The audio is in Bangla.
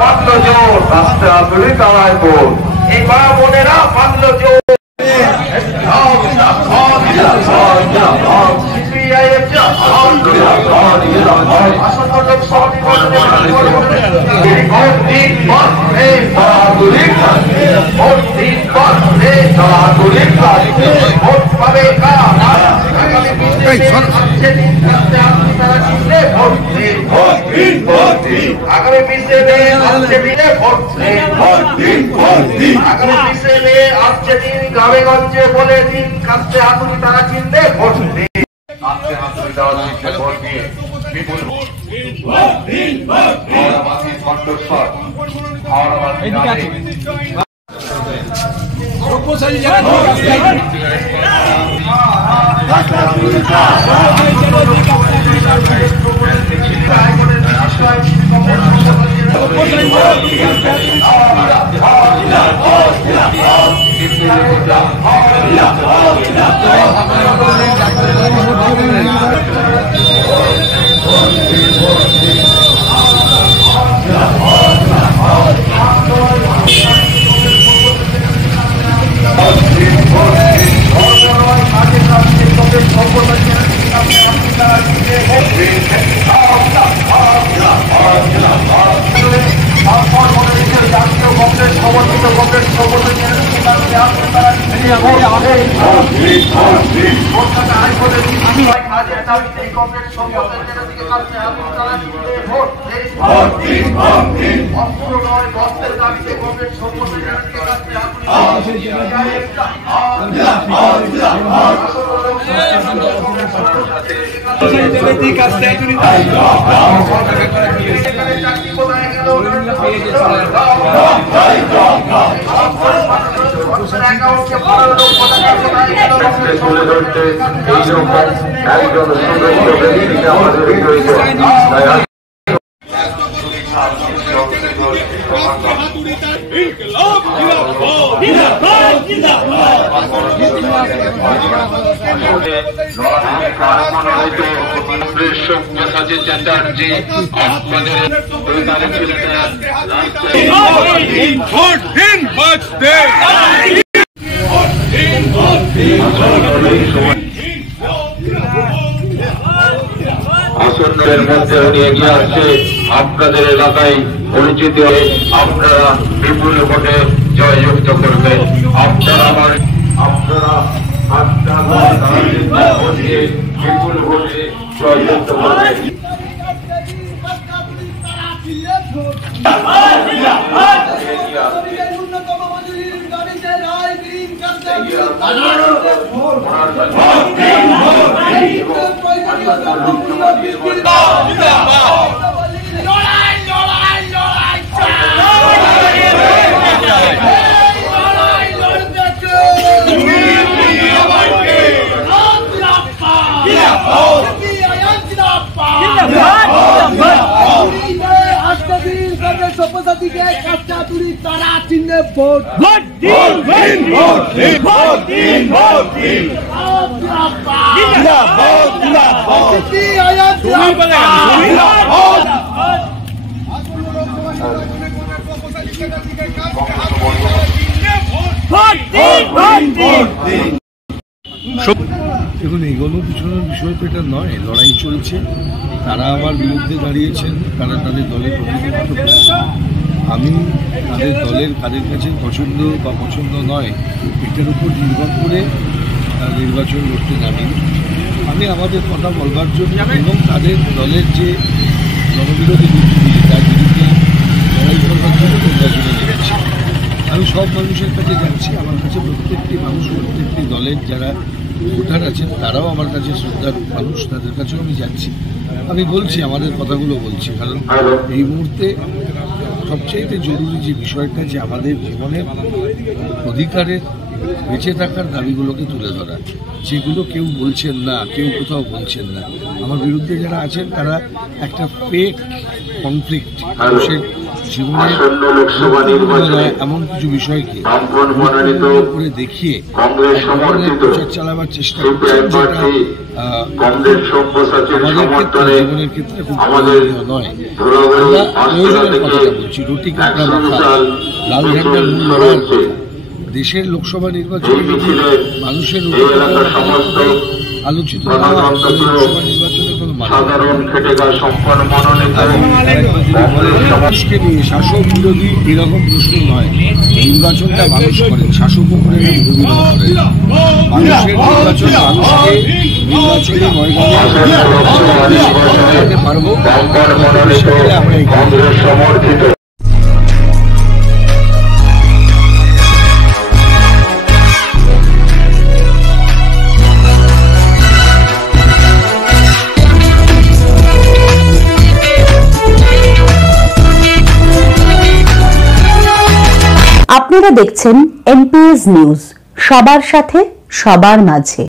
বাঁধলো জোর, রাস্তে আসলে তারায় বোন। এই মা বোনেরা বাঁধলো জোর। আগামী বিশেষে আসছে দিনে আগামী বিশেষে আসছে দিন গ্রামে গঞ্জে বলে দিন কাস্তে হাতুড়ি তারা চিনতে ভোট দিন। আজকে হাতুড়ি দেওয়ার দিচ্ছে ভোট দিয়ে বিপুল হাওড়াবাসী কণ্ঠস্বর হাওড়াবাসী চ্যাটার্জি আপনাদের আসনের মধ্যে উনি এগিয়ে আসছে আপনাদের এলাকায় পরিচিত হয়ে আপনারা বিপুল ভোটে জয়যুক্ত করবেন। আপনারা বিপুল ভোটে জয়যুক্ত করবেন। দেখুন, এগোনো পিছনের বিষয় তো এটা নয়, লড়াই চলছে। তারা আমার বিরুদ্ধে দাঁড়িয়েছেন, তারা তাদের দলের প্রতিনিধিত্ব করছে। আমি তাদের দলের কাদের কাছে পছন্দ বা পছন্দ নয় এটার উপর নির্ভর করে নির্বাচন করতে নামি। আমি আমাদের কথা বলবার জন্য এবং তাদের দলের যে জনবিরোধী নীতি তার বিরুদ্ধে লড়াই করবার জন্য নির্বাচনে নেমেছি। আমি সব মানুষের কাছে যাচ্ছি, আমার কাছে প্রত্যেকটি মানুষ, প্রত্যেকটি দলের যারা ভোটার আছেন তারাও আমার কাছে শ্রদ্ধার মানুষ, তাদের কাছেও আমি যাচ্ছি। আমি বলছি, আমাদের কথাগুলো বলছি, কারণ এই মুহূর্তে সবচেয়ে জরুরি যে বিষয়টা যে আমাদের জীবনের অধিকারের বেঁচে থাকার দাবিগুলোকে তুলে ধরা, যেগুলো কেউ বলছেন না, কেউ কোথাও বলছেন না। আমার বিরুদ্ধে যারা আছেন তারা একটা ফেক কনফ্লিক্ট মানুষের জীবনে আসন্ন লোকসভা নির্বাচনে এমন কিছু বিষয়কে বামপন মনোনীত করে দেখিয়ে কংগ্রেস সমর্থিত প্রচার চালাবার চেষ্টা করছেন, সিপিআই প্রার্থী কংগ্রেস সব্যসাচীর সমর্থনে জীবনের ক্ষেত্রে খুব আমাদের নয়। ধুলাগড়ি আমরা পাঁচতলা প্রয়োজনের থেকে কথা বলছি, রুটি কাপড়া 100 মাথা, সাল লাল ঝান্ডার মূল শুরু লড়াইয়ের হচ্ছে। কথা। দেশের লোকসভা নির্বাচনে এই যদি মিছিলে মানুষের এই এলাকার সমস্ত আলোচিত না হয়, তাহলে লোকসভা নির্বাচনে কোনো মানে নেই। সাধারণ খেটেখাওয়া সম্পন্ন মনোনীত মানুষকে নিয়ে শাসক বিরোধী এরকম প্রশ্ন নয়। নির্বাচনটা মানুষ করেন, শাসকও করেন, বিরোধীরাও করেন। মানুষের নির্বাচন মানুষকে নির্বাচনে ময়দানে পারবো, বামপন মনোনীত কংগ্রেস সমর্থিত আপনারা দেখছেন এমপিএস নিউজ, সবার সাথে সবার মাঝে।